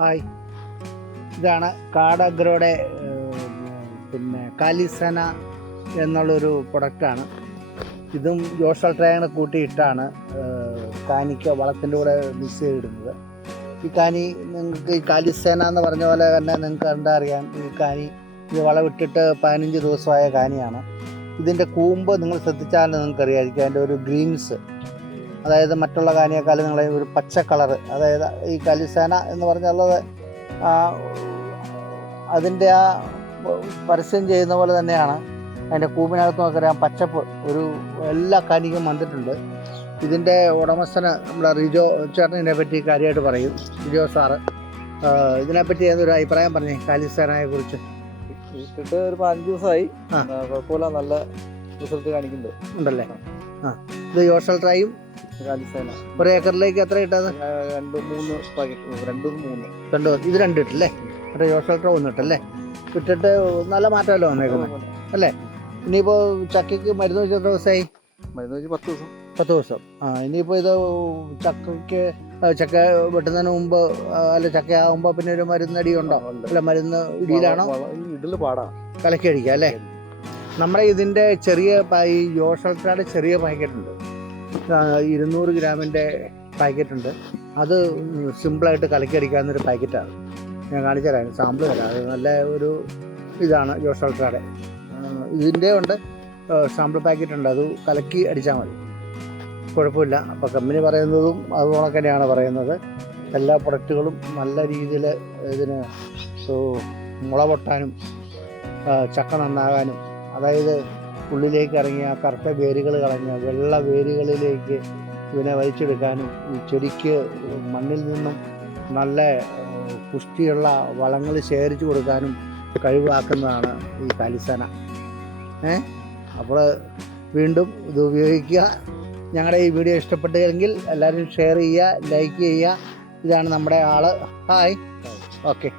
Hi. ഇതാണ് കാടഗ്രോയുടെ പിന്നെ കാലിസന എന്നുള്ളൊരു പ്രൊഡക്റ്റാണ്. ഇതും ജോഷൽ ട്രയനെ കൂട്ടിയിട്ടാണ് കാനിക്ക് വളത്തിന്റെ കൂടെ മിക്സ് ചെയ്തിടുന്നത്. ഈ കാനി നിങ്ങൾക്ക് ഈ കാലിസേന എന്ന് പറഞ്ഞ പോലെ തന്നെ നിങ്ങൾക്ക് കണ്ടറിയാം ഈ കാനി ഇത് വളവിട്ടിട്ട് പതിനഞ്ച് ദിവസമായ കാനിയാണ്. ഇതിന്റെ കൂമ്പ് നിങ്ങൾ ശ്രദ്ധിച്ചാൽ നിങ്ങൾക്കറിയാമായിരിക്കും അതിന്റെ ഒരു ഗ്രീൻസ്. അതായത് മറ്റുള്ള കാനിയേക്കാളും നിങ്ങളെ ഒരു പച്ച കളർ അതായത് ഈ കലിസേന എന്ന് പറഞ്ഞുള്ളത് അതിന്റെ ആ പരസ്യം ചെയ്യുന്ന പോലെ തന്നെയാണ്. അതിന്റെ കൂമ്പിനകത്ത് നോക്കറിയാം പച്ചപ്പ് ഒരു എല്ലാ കാനിക്കും വന്നിട്ടുണ്ട്. ഇതിന്റെ ഉടമസ്ഥന് നമ്മുടെ റിജോ ചേട്ടനെ പറ്റി കാര്യമായിട്ട് പറയും. റിജോ സാറ് ഇതിനെപ്പറ്റി ഏതൊരു അഭിപ്രായം പറഞ്ഞേ കാലിസ്ഥാനയെ കുറിച്ച്? ഇട്ടിട്ട് ഒരു പതിനഞ്ച് ദിവസമായി. കുഴപ്പമില്ല നല്ല റിസൾട്ട് കാണിക്കുന്നുണ്ട്. ഉണ്ടല്ലേ? ആ. ഇത് യോഷൽ ട്രൈയും ഒരു ഏക്കറിലേക്ക് എത്ര കിട്ടാതെ രണ്ടും മൂന്ന് പാക്കറ്റ് രണ്ടും മൂന്ന്. രണ്ട് ഇത് രണ്ട് ഇട്ടല്ലേ മറ്റേ ട്രൈ ഒന്ന് ഇട്ടല്ലേ ഇട്ടിട്ട് നല്ല മാറ്റമല്ലോ വന്നേക്കുന്നത് അല്ലേ? ഇനിയിപ്പോൾ ചക്കയ്ക്ക് മരുന്ന് വെച്ച് എത്ര ദിവസമായി? മരുന്ന് വെച്ച് പത്ത് ദിവസം. പത്ത് ദിവസം. ആ ഇനിയിപ്പോൾ ഇത് ചക്കയ്ക്ക് ചക്ക വെട്ടുന്നതിന് മുമ്പ് അല്ല ചക്ക ആകുമ്പോൾ പിന്നെ ഒരു മരുന്നടി ഉണ്ടോ. അല്ല മരുന്ന് ഇടിയിലാണോ? ഇടിൽ പാടാ. കലക്കി അടിക്കുക അല്ലേ? നമ്മുടെ ഇതിന്റെ ചെറിയ ഈ യോഷൽക്കാരുടെ ചെറിയ പാക്കറ്റ് ഉണ്ട്. ഇരുന്നൂറ് ഗ്രാമിന്റെ പാക്കറ്റുണ്ട്. അത് സിമ്പിളായിട്ട് കലക്കി ഒരു പാക്കറ്റാണ്. ഞാൻ കാണിച്ചു തരാം. സാമ്പിൾ തരാം. അത് നല്ല ഒരു ഇതാണ് യോഷൽക്കാരുടെ ഇതിന്റെ ഉണ്ട് സാമ്പിൾ പാക്കറ്റ് ഉണ്ട് അത് കലക്കി അടിച്ചാൽ മതി. കുഴപ്പമില്ല. അപ്പോൾ കമ്പനി പറയുന്നതും അതുപോലെ തന്നെയാണ് പറയുന്നത്. എല്ലാ പ്രൊഡക്റ്റുകളും നല്ല രീതിയിൽ ഇതിന് മുള പൊട്ടാനും ചക്ക നന്നാകാനും അതായത് ഉള്ളിലേക്ക് ഇറങ്ങിയ ആ കറുത്ത വേരുകൾ കളഞ്ഞ വെള്ള വേരുകളിലേക്ക് ഇവനെ വലിച്ചെടുക്കാനും ഈ ചെടിക്ക് മണ്ണിൽ നിന്നും നല്ല പുഷ്ടിയുള്ള വളങ്ങൾ ശേഖരിച്ചു കൊടുക്കാനും കഴിവാക്കുന്നതാണ് ഈ കലിസന. ഏ? അപ്പോൾ വീണ്ടും ഇത് ഉപയോഗിക്കുക. ഞങ്ങളുടെ ഈ വീഡിയോ ഇഷ്ടപ്പെട്ടെങ്കിൽ എല്ലാവരും ഷെയർ ചെയ്യുക ലൈക്ക് ചെയ്യുക. ഇതാണ് നമ്മുടെ ആൾ ഹായ്. ഓക്കെ.